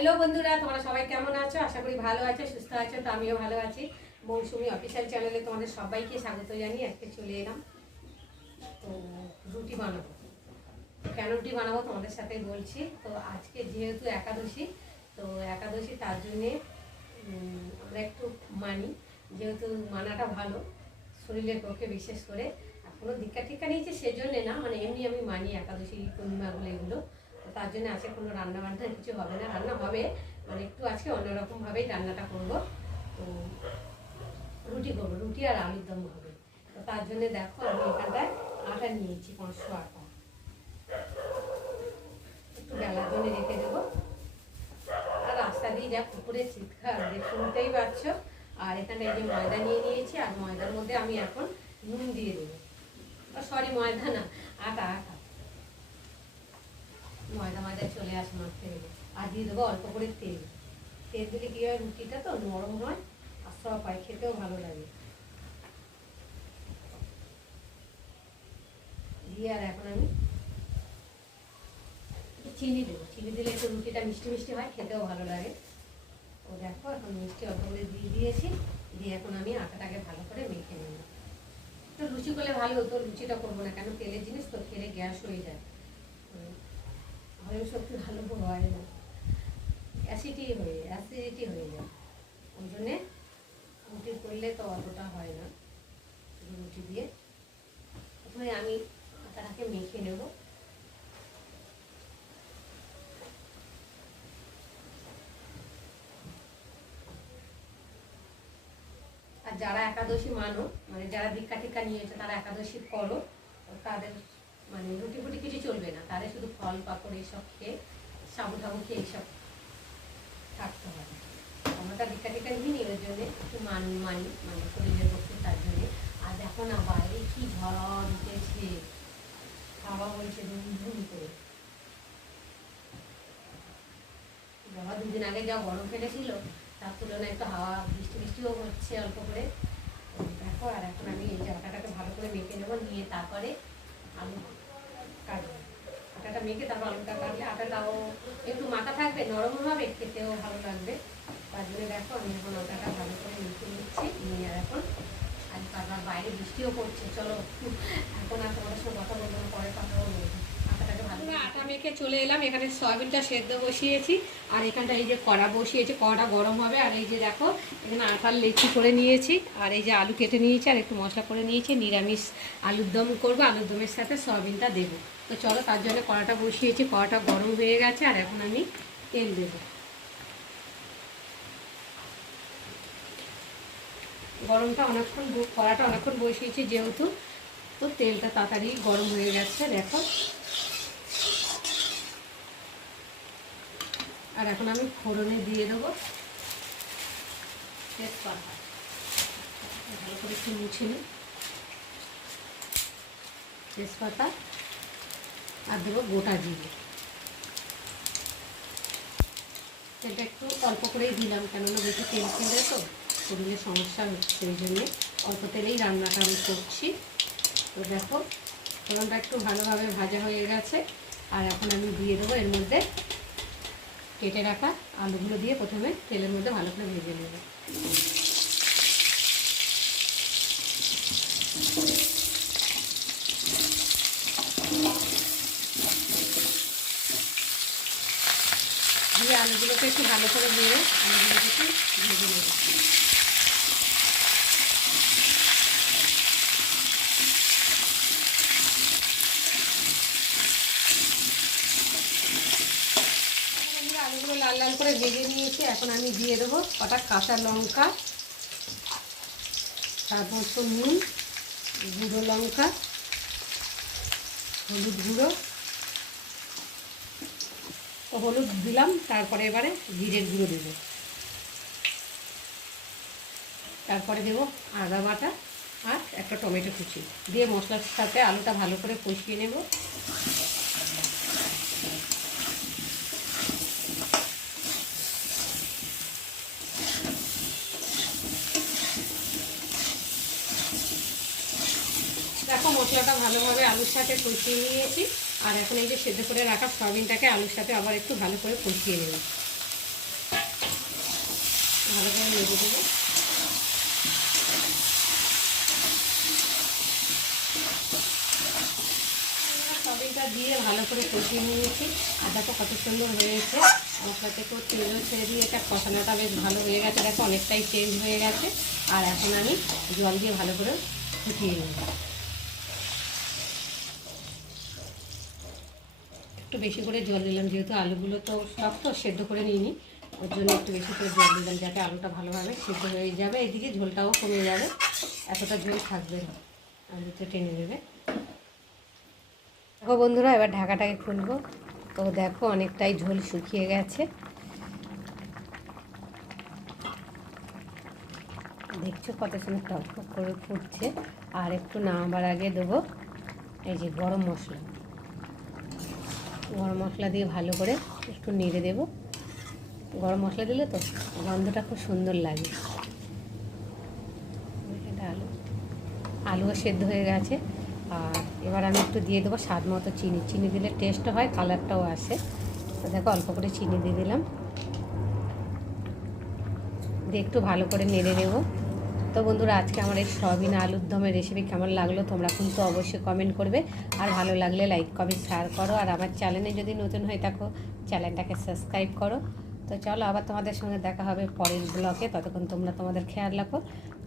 Hello বন্ধুরা, তোমরা সবাই কেমন আছো? আশা করি ভালো আছো, সুস্থ আছো। তো আমিও ভালো আছি। মৌসুমি অফিসিয়াল চ্যানেলে তোমাদের সবাইকে স্বাগত জানিয়ে আজকে চলে এলাম। তো রুটি বানাবো। কেন রুটি বানাবো তোমাদের সাথে বলছি। তো আজকে যেহেতু একাদশী, তো একাদশী তার জন্যে আমরা একটু মানি। যেহেতু মানাটা ভালো শরীরের পক্ষে, বিশেষ করে এখনও দীক্ষা টিক্ষা নিয়েছে সেজন্যে না, মানে এমনি আমি মানি একাদশী পূর্ণিমাগুলো এগুলো। তো তার জন্য আজকে কোনো রান্না বান্না কিছু হবে না, রান্না হবে মানে একটু আজকে অন্যরকমভাবেই রান্নাটা করবো। তো রুটি করবো, রুটি আর আলুর দম হবে। তো তার জন্য দেখো আমি এখানটায় আটা নিয়েছি, 500 আটা। একটু বেলার জন্য রেখে দেবো। আর রাস্তা দিয়ে যা পুকুরে চিৎকার শুনতেই পাচ্ছ। আর এখানে এই যে ময়দা নিয়ে নিয়েছি, আর ময়দার মধ্যে আমি এখন নুন দিয়ে দেবো। সরি, ময়দা না, আটা আটা। ময়দা চলে আসে মাখতে দেবো। আর দিয়ে দেবো অল্প করে তেল। তেল দিলে কি হয়, রুটিটা তো নরম হয় আর সব হয়, খেতেও ভালো লাগে। দিয়ে আর এখন আমি চিনি দেবো। চিনি দিলে একটু রুটিটা মিষ্টি মিষ্টি হয়, খেতেও ভালো লাগে। ও দেখো এখন মিষ্টি অল্প করে দিয়ে দিয়েছি। দিয়ে এখন আমি আটাটাকে ভালো করে মেখে নেব। তো লুচি করলে ভালো হতো, লুচিটা করবো না, কেন তেলের জিনিস তো, খেলে গ্যাস হয়ে যায়। হজম শক্তি ভালো হয় না, অ্যাসিডিটি হয়ে যায়। ওই জন্যে রুটি করলে তো অতটা হয় না। রুটি দিয়ে প্রথমে আমি আটাটাকে মেখে নেব। আর যারা একাদশী মানো, মানে যারা দীক্ষা টিক্ষা নিয়েছে, তারা একাদশী করো, তাদের মানে রুটি ফুটি কিছু চলবে না, তাদের শুধু ফল পাকড় এইসব খেয়ে, সাবু টাবু খেয়ে এইসব থাকতে হয়। আমরা দীক্ষা টিক্ষা নিই, ওই জন্যে একটু মানি মানে শরীরের পক্ষে, তার জন্যে। আর দেখো না বাইরে কি ঝড় উঠেছে, হাওয়া বলছে ধুম করে। বাবা, দুদিন আগে যা গরম ফেলেছিল তার তুলনায় একটু হাওয়া বৃষ্টি বৃষ্টিও হচ্ছে অল্প করে। দেখো, আর এখন আমি এই যে আটাটাকে ভালো করে মেখে নেবো, নিয়ে তারপরে আলু কাটবো। আটাটা মেখে তারপর আলুটা কাটলে আটাটাও একটু মাখা থাকবে, নরম হবে, খেতেও ভালো লাগবে। তার জন্য দেখো আমি এখন আটাটা ভালো করে মেখে নিচ্ছি। নিয়ে আর এখন আলু কাটবার, বাইরে বৃষ্টিও পড়ছে। চলো এখন আর তোমাদের সঙ্গে কথা বলবো না, পরে কথা বলবো। আটাটাকে ভালো করে আটা মেখে চলে এলাম। এখানে সয়াবিনটা সেদ্ধ বসিয়েছি, আর এখানটা এই যে কড়া বসিয়েছি, কড়াটা গরম হবে। আর এই যে দেখো এখানে আটার লেচি করে নিয়েছি, আর এই যে আলু কেটে নিয়েছি, আর একটু মশলা করে নিয়েছি। নিরামিষ আলুর দম করবো, আলুর দমের সাথে সয়াবিনটা দেবো। তো চলো, তার জন্য কড়াটা বসিয়েছি, কড়াটা গরম হয়ে গেছে। আর এখন আমি তেল দেবো। কড়াটা অনেকক্ষণ বসিয়েছি যেহেতু, তো তেলটা তাড়াতাড়ি গরম হয়ে গেছে দেখো। আর এখন আমি ফোড়নে দিয়ে দেবো তেজপাতা। ভালো করে একটু মুছে নিই তেজপাতা, আর দেবো গোটা জিরে। তেলটা একটু অল্প করেই দিলাম, কেননা বেশি তেল খেলে তো শরীরে সমস্যা হচ্ছে, সেই জন্যে অল্প তেলেই রান্নাটা আমি করছি। তো দেখো ফোড়নটা একটু ভালোভাবে ভাজা হয়ে গেছে। আর এখন আমি দিয়ে দেবো এর মধ্যে কেটে রাখা আলুগুলো, দিয়ে প্রথমে তেলের মধ্যে ভালো করে ভেজে নেব। দিয়ে আলুগুলোকে একটু ভালো করে দিয়ে আলুগুলোকে একটু ভেজে নেব। আলুগুলো লাল লাল করে ভেজে নিয়েছি। এখন আমি দিয়ে দেবো কটা কাঁচা লঙ্কা, তারপর তো নুন, গুঁড়ো লঙ্কা, হলুদ গুঁড়ো, হলুদ দিলাম। তারপরে এবারে জিরের গুঁড়ো দেবো। তারপরে দেবো আদা বাটা আর একটা টমেটো কুচি, দিয়ে মশলার সাথে আলুটা ভালো করে কষিয়ে নেব। দেখো মশলাটা ভালোভাবে আলুর সাথে কষিয়ে নিয়েছি। আর এখন এই যে সেদ্ধ করে রাখা সয়াবিনটাকে আলুর সাথে আবার একটু ভালো করে কষিয়ে নেব। ভালো করে নেড়ে দেবো। সয়াবিনটা দিয়ে ভালো করে কষিয়ে নিয়েছি। আর দেখো কত সুন্দর হয়েছে, মশলা থেকেও তেলও ছেড়ে দিয়ে এটা কষানোটা বেশ ভালো হয়ে গেছে। দেখো অনেকটাই চেঞ্জ হয়ে গেছে। আর এখন আমি জল দিয়ে ভালো করে ফুটিয়ে নেব। একটু বেশি করে জল দিলাম, যেহেতু আলুগুলো তো শক্ত, সেদ্ধ করে নিইনি, ওর জন্য একটু বেশি করে জল দিলাম যাতে আলুটা ভালোভাবে সেদ্ধ হয়ে যাবে। এদিকে ঝোলটাও কমে যাবে, এতটা ঝোল থাকবে না, আলুতে টেনে নেবে। দেখো বন্ধুরা, এবার ঢাকাটাকে খুলবো। তো দেখো অনেকটাই ঝোল শুকিয়ে গেছে, দেখছো কত সুন্দর টকটক করে ফুটছে। আর একটু নামাবার আগে দেবো এই যে গরম মশলা। গরম মশলা দিয়ে ভালো করে একটু নেড়ে দেবো। গরম মশলা দিলে তো গন্ধটা খুব সুন্দর লাগে। আলুও সেদ্ধ হয়ে গেছে। আর এবার আমি একটু দিয়ে দেবো স্বাদ মতো চিনি। চিনি দিলে টেস্ট হয়, কালারটাও আসে। তো দেখো অল্প করে চিনি দিয়ে দিলাম, দিয়ে একটু ভালো করে নেড়ে নেবো। তো বন্ধুরা, আজকে আমার এই সয়াবিন আলুর দমের রেসিপি কেমন লাগলো তোমরা কিন্তু অবশ্যই কমেন্ট করবে। আর ভালো লাগলে লাইক কমেন্ট শেয়ার করো। আর আমার চ্যানেলে যদি নতুন হয়ে থাকো, চ্যানেলটাকে সাবস্ক্রাইব করো। তো চলো আবার তোমাদের সঙ্গে দেখা হবে পরের ব্লগে। ততক্ষণ তোমরা তোমাদের খেয়াল রাখো।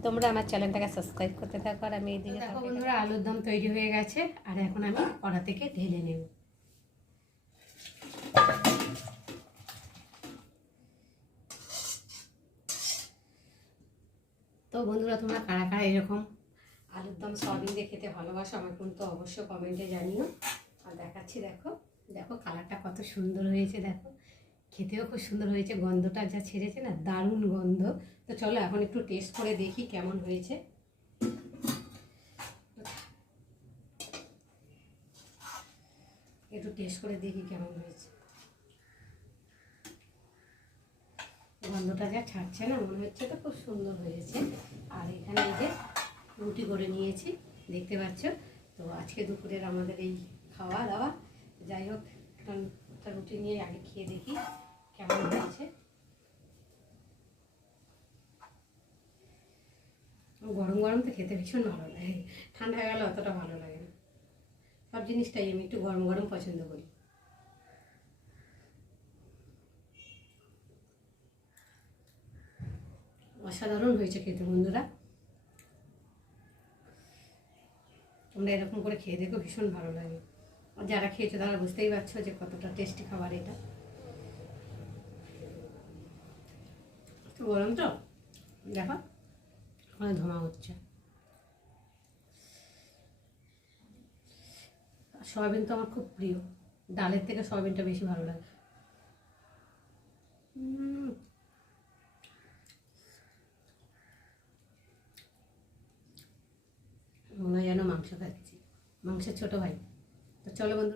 তোমরা আমার চ্যানেলটাকে সাবস্ক্রাইব করতে থাকো। আর আমি এইদিকে দেখো বন্ধুরা, আলুর দম তৈরি হয়ে গেছে। আর এখন আমি কড়া থেকে ঢেলে নেব। তো বন্ধুরা, তোমরা কারা কারা এরকম আলুর দম সয়াবিন দিয়ে খেতে ভালোবাসো আমার কিন্তু অবশ্যই কমেন্টে জানিও। আর দেখাচ্ছি, দেখো দেখো কালারটা কত সুন্দর হয়েছে, দেখো খেতেও খুব সুন্দর হয়েছে। গন্ধটা যা ছেড়েছে না, দারুণ গন্ধ। তো চলো এখন একটু টেস্ট করে দেখি কেমন হয়েছে। একটু টেস্ট করে দেখি কেমন হয়েছে। গন্ধটা যা ছাড়ছে না, মনে হচ্ছে তো খুব সুন্দর হয়েছে। আর এখানে এই যে রুটি করে নিয়েছি, দেখতে পাচ্ছ। তো আজকে দুপুরের আমাদের এই খাওয়া দাওয়া। যাই হোক, একটা রুটি নিয়ে আগে খেয়ে দেখি কেমন হয়েছে। গরম গরম তো খেতে ভীষণ ভালো লাগে, ঠান্ডা হয়ে গেলে অতটা ভালো লাগে না। সব জিনিসটাই আমি একটু গরম গরম পছন্দ করি। অসাধারণ হয়েছে খেতে বন্ধুরা, তোমরা এরকম করে খেয়ে দেখো, ভীষণ ভালো লাগে। আর যারা খেয়েছো তারা বুঝতেই পারছো যে কতটা টেস্টি খাবার এটা। তো গরম তো দেখো, ওখানে ধোঁয়া হচ্ছে। সয়াবিন তো আমার খুব প্রিয়, ডালের থেকে সয়াবিনটা বেশি ভালো লাগে। মনে হয় যেন মাংস খাচ্ছি, মাংসের ছোটো ভাই। তো চলো বন্ধু।